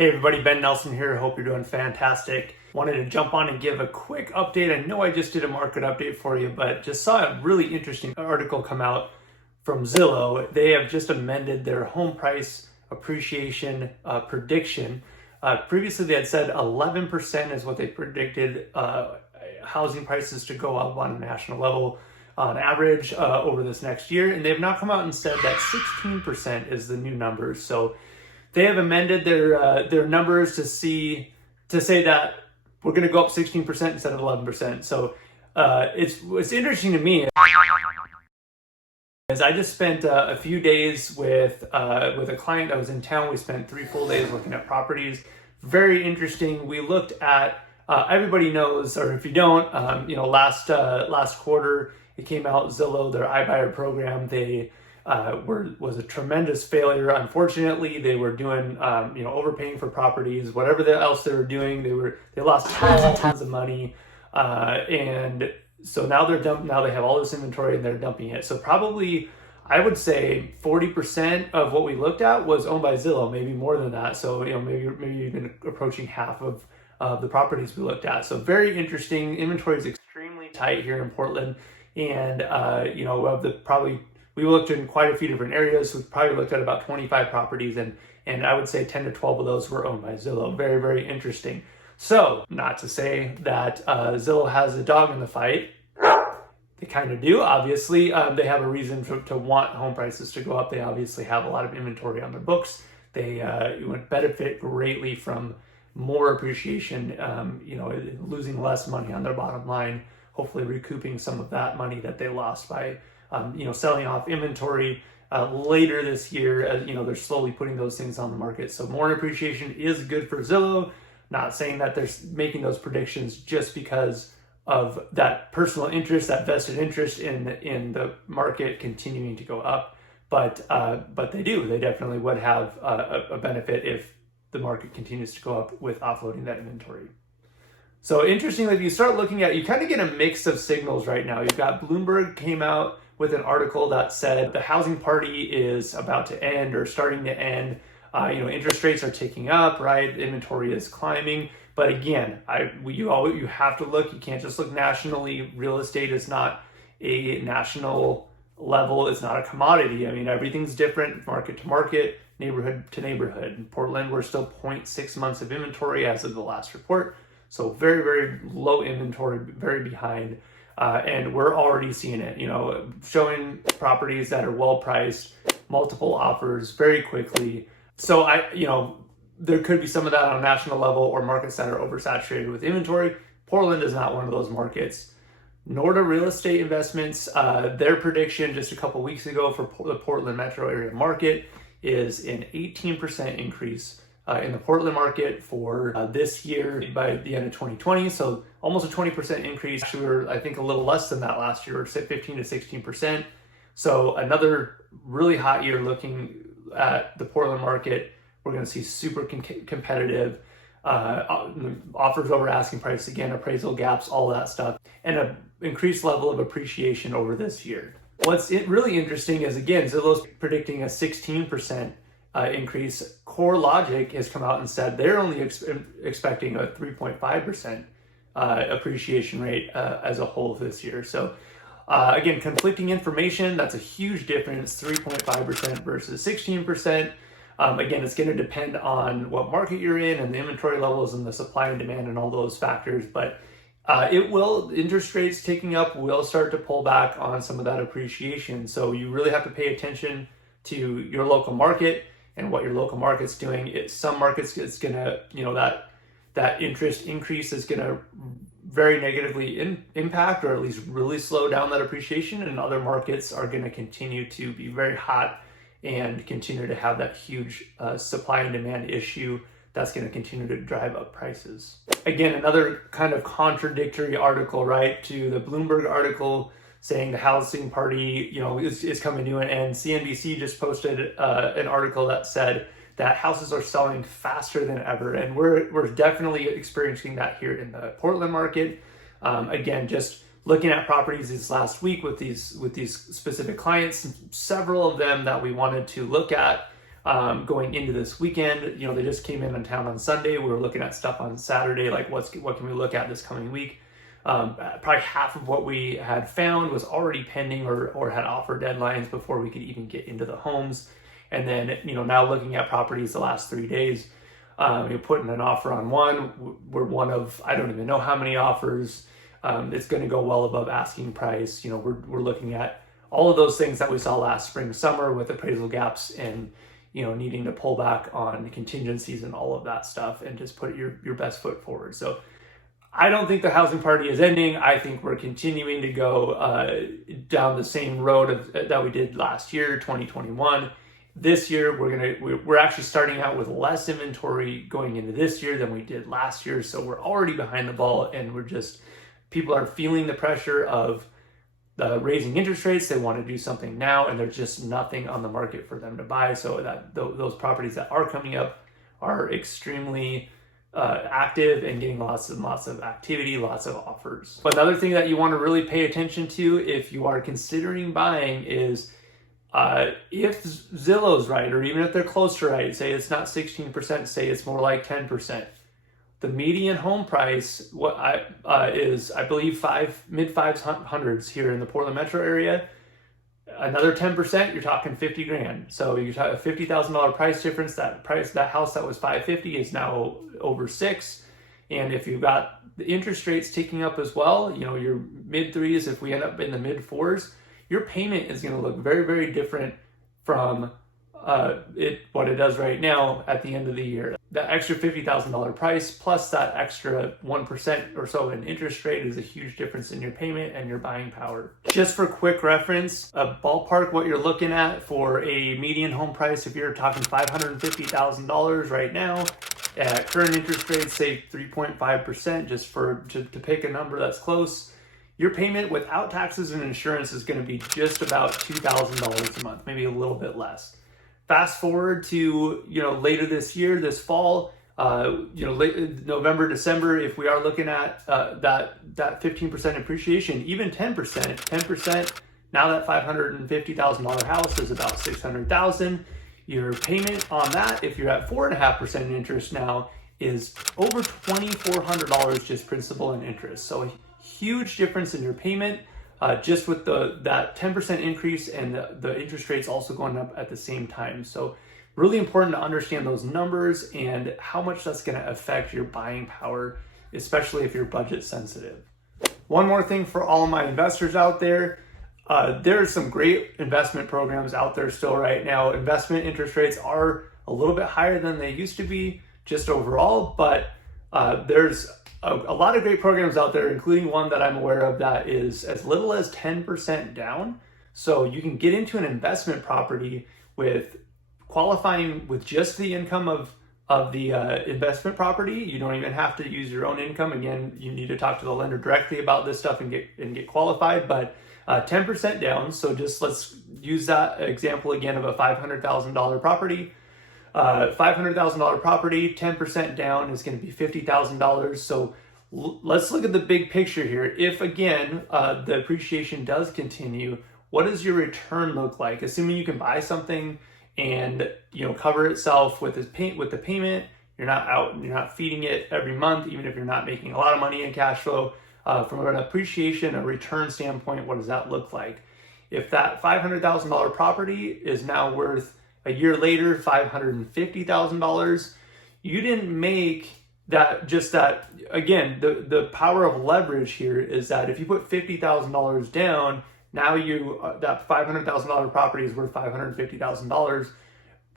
Hey everybody, Ben Nelson here. Hope you're doing fantastic. Wanted to jump on and give a quick update. I know I just did a market update for you, but just saw a really interesting article come out from Zillow. They have just amended their home price appreciation prediction. Previously they had said 11% is what they predicted housing prices to go up on a national level on average over this next year. And they've now come out and said that 16% is the new numbers. So they have amended their numbers to say that we're going to go up 16% instead of 11%. So it's interesting to me as I just spent a few days with a client that was in town. We spent 3 full days looking at properties. Very interesting. We looked at everybody knows, or if you don't, last quarter it came out, Zillow, their iBuyer program, they was a tremendous failure. Unfortunately, they were doing overpaying for properties, whatever else they were doing. They lost tons of money, and so now now they have all this inventory and they're dumping it. So probably I would say 40% of what we looked at was owned by Zillow, maybe more than that. So maybe even approaching half of the properties we looked at. So very interesting. Inventory is extremely tight here in Portland, and we looked in quite a few different areas. We probably looked at about 25 properties, and I would say 10 to 12 of those were owned by Zillow. Very, very interesting. So, not to say that Zillow has a dog in the fight. They kind of do, obviously. They have a reason to want home prices to go up. They obviously have a lot of inventory on their books. They would benefit greatly from more appreciation, losing less money on their bottom line, hopefully recouping some of that money that they lost by selling off inventory later this year. They're slowly putting those things on the market. So more appreciation is good for Zillow. Not saying that they're making those predictions just because of that personal interest, that vested interest in the market continuing to go up, but they do. They definitely would have a benefit if the market continues to go up with offloading that inventory. So interestingly, if you start looking at, you kind of get a mix of signals right now. You've got Bloomberg came out with an article that said the housing party is about to end or starting to end. Interest rates are ticking up, right? Inventory is climbing. But again, you have to look. You can't just look nationally. Real estate is not a national level. It's not a commodity. I mean, everything's different, market to market, neighborhood to neighborhood. In Portland, we're still 0.6 months of inventory as of the last report. So very, very low inventory, very behind. And we're already seeing it, showing properties that are well priced, multiple offers very quickly. So there could be some of that on a national level or markets that are oversaturated with inventory. Portland is not one of those markets, nor do real estate investments. Their prediction just a couple weeks ago for the Portland metro area market is an 18% increase in the Portland market for this year by the end of 2020. So almost a 20% increase. We were, I think, a little less than that last year, 15 to 16%. So another really hot year looking at the Portland market. We're going to see super competitive offers over asking price, again, appraisal gaps, all that stuff, and an increased level of appreciation over this year. What's really interesting is, again, Zillow's predicting a 16% increase. CoreLogic has come out and said they're only expecting a 3.5% appreciation rate as a whole this year. So again, conflicting information. That's a huge difference, 3.5% versus 16%. Again, it's going to depend on what market you're in and the inventory levels and the supply and demand and all those factors. But interest rates ticking up will start to pull back on some of that appreciation. So you really have to pay attention to your local market and what your local market's doing. Some markets, it's going to, that interest increase is going to very negatively impact or at least really slow down that appreciation. And other markets are going to continue to be very hot and continue to have that huge supply and demand issue that's going to continue to drive up prices. Again, another kind of contradictory article, right, to the Bloomberg article saying the housing party, is coming to an end. CNBC just posted an article that said that houses are selling faster than ever, and we're definitely experiencing that here in the Portland market. Again, just looking at properties this last week with these specific clients, several of them that we wanted to look at going into this weekend. You know, they just came in town on Sunday. We were looking at stuff on Saturday, like what can we look at this coming week. Probably half of what we had found was already pending or had offer deadlines before we could even get into the homes. And then, you know, now looking at properties the last 3 days, you're putting an offer on one. We're one of, I don't even know how many offers. It's going to go well above asking price. You know, we're looking at all of those things that we saw last spring, summer with appraisal gaps and, you know, needing to pull back on contingencies and all of that stuff and just put your best foot forward. So I don't think the housing party is ending. I think we're continuing to go down the same road that we did last year, 2021. This year, we're actually starting out with less inventory going into this year than we did last year. So we're already behind the ball, and people are feeling the pressure of raising interest rates. They want to do something now, and there's just nothing on the market for them to buy. So that those properties that are coming up are extremely active and getting lots of activity, lots of offers. But another thing that you want to really pay attention to if you are considering buying is if Zillow's right, or even if they're close to right, say it's not 16%, say it's more like 10%. The median home price is, I believe, mid 500s here in the Portland metro area. Another 10%, you're talking 50 grand. So you're talking a $50,000 price difference. That house that was 550 is now over 6. And if you've got the interest rates ticking up as well, you know, your mid 3s, if we end up in the mid 4s, your payment is going to look very, very different from what it does right now at the end of the year. That extra $50,000 price plus that extra 1% or so in interest rate is a huge difference in your payment and your buying power. Just for quick reference, a ballpark what you're looking at for a median home price, if you're talking $550,000 right now, at current interest rates, say 3.5%, just to pick a number that's close, your payment without taxes and insurance is going to be just about $2,000 a month, maybe a little bit less. Fast forward to, you know, later this year, this fall, you know, late November, December, if we are looking at that 15% appreciation, even 10%, now that $550,000 house is about $600,000. Your payment on that, if you're at 4.5% interest now, is over $2,400 just principal and interest. So a huge difference in your payment. Just with that 10% increase and the interest rates also going up at the same time. So really important to understand those numbers and how much that's going to affect your buying power, especially if you're budget sensitive. One more thing for all of my investors out there, there are some great investment programs out there still right now. Investment interest rates are a little bit higher than they used to be just overall, but there's a lot of great programs out there, including one that I'm aware of that is as little as 10% down. So you can get into an investment property with qualifying with just the income of the investment property. You don't even have to use your own income. Again, you need to talk to the lender directly about this stuff and get qualified, but 10% down. So just let's use that example again of a $500,000 property. $500,000 property, 10% down is going to be $50,000. So let's look at the big picture here. If again, the appreciation does continue, what does your return look like? Assuming you can buy something and, you know, cover itself with the payment, you're not feeding it every month, even if you're not making a lot of money in cash flow. From an appreciation, a return standpoint, what does that look like? If that $500,000 property is now worth a year later, $550,000, you didn't make that, just that, again, the power of leverage here is that if you put $50,000 down, now that $500,000 property is worth $550,000.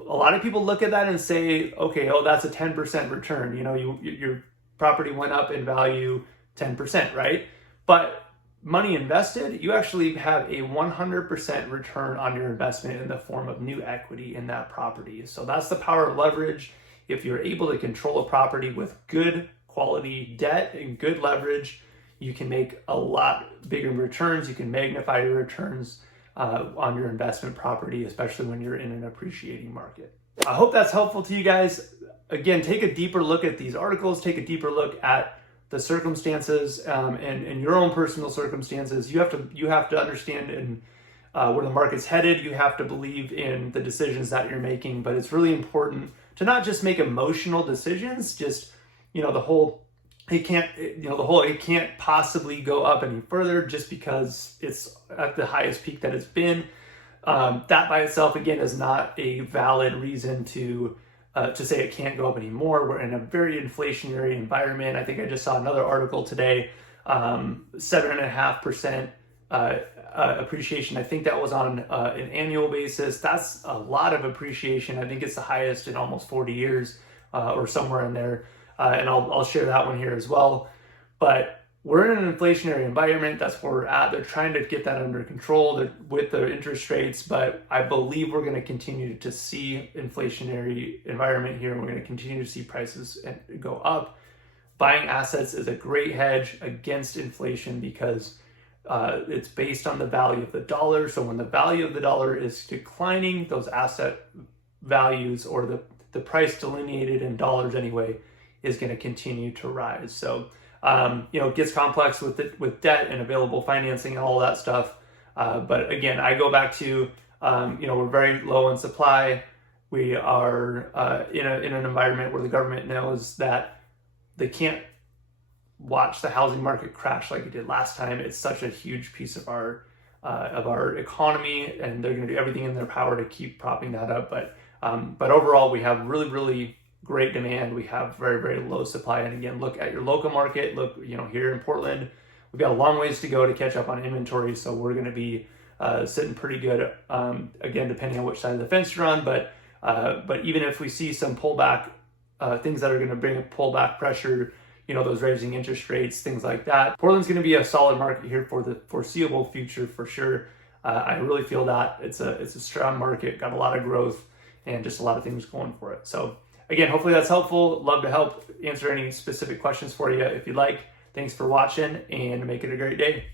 A lot of people look at that and say, okay, that's a 10% return. You know, your property went up in value 10%, right? But money invested, you actually have a 100% return on your investment in the form of new equity in that property. So that's the power of leverage. If you're able to control a property with good quality debt and good leverage, you can make a lot bigger returns. You can magnify your returns on your investment property, especially when you're in an appreciating market. I hope that's helpful to you guys. Again, take a deeper look at these articles, take a deeper look at the circumstances and your own personal circumstances. You have to understand and where the market's headed. You have to believe in the decisions that you're making, but it's really important to not just make emotional decisions. Just, it can't possibly go up any further just because it's at the highest peak that it's been. That by itself, again, is not a valid reason to say it can't go up anymore. We're in a very inflationary environment. I think I just saw another article today, 7.5% appreciation. I think that was on an annual basis. That's a lot of appreciation. I think it's the highest in almost 40 years or somewhere in there. And I'll share that one here as well. But we're in an inflationary environment. That's where we're at. They're trying to get that under control with the interest rates, but I believe we're going to continue to see inflationary environment here, and we're going to continue to see prices go up. Buying assets is a great hedge against inflation because it's based on the value of the dollar. So when the value of the dollar is declining, those asset values, or the price delineated in dollars anyway, is going to continue to rise. So it gets complex with debt and available financing and all that stuff. But again, I go back to, we're very low in supply. We are in an environment where the government knows that they can't watch the housing market crash like it did last time. It's such a huge piece of our economy, and they're going to do everything in their power to keep propping that up. But overall, we have really, really great demand. We have very, very low supply. And again, look at your local market. Look, here in Portland, we've got a long ways to go to catch up on inventory. So we're going to be sitting pretty good, again, depending on which side of the fence you're on. But even if we see some pullback, things that are going to bring a pullback pressure, those raising interest rates, things like that, Portland's going to be a solid market here for the foreseeable future for sure. I really feel that it's a strong market, got a lot of growth, and just a lot of things going for it. So again, hopefully that's helpful. Love to help answer any specific questions for you if you'd like. Thanks for watching, and make it a great day.